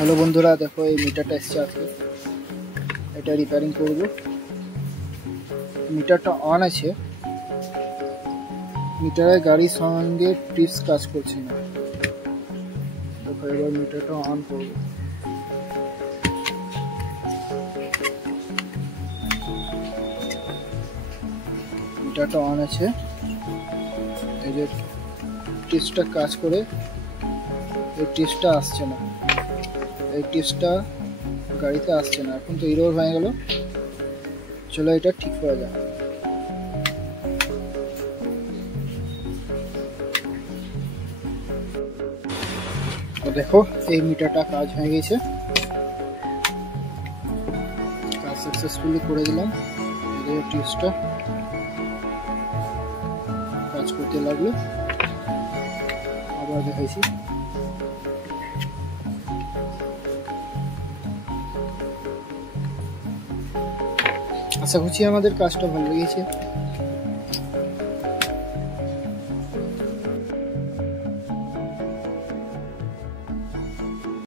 हेलो बंधुरा देखो ये मीटारटा एসেছে আজকে এটা রিপেয়ারিং করব। মিটারটা অন আছে, মিটারে গাড়ির সঙ্গে টিপস কাজ করছে না। দেখো এবার মিটারটা অন করব। মিটারটা অন আছে, এই যে টিপসটা কাজ করে এই টিপসটা আসছে না, এই টিপসটা গাড়িতে আসছে না। এখন তো এরর হয়ে গেল, চলো এটা ঠিক করা যাক। তো দেখো এই মিটারটা কাজ হয়ে গেছে, কাজ সাকসেসফুলি করে দিলাম। এই টিপসটা কাজ করতে লাগলো, আবার দেখাইছি। আশা করছি আমাদের কাজটা ভালো লেগেছে।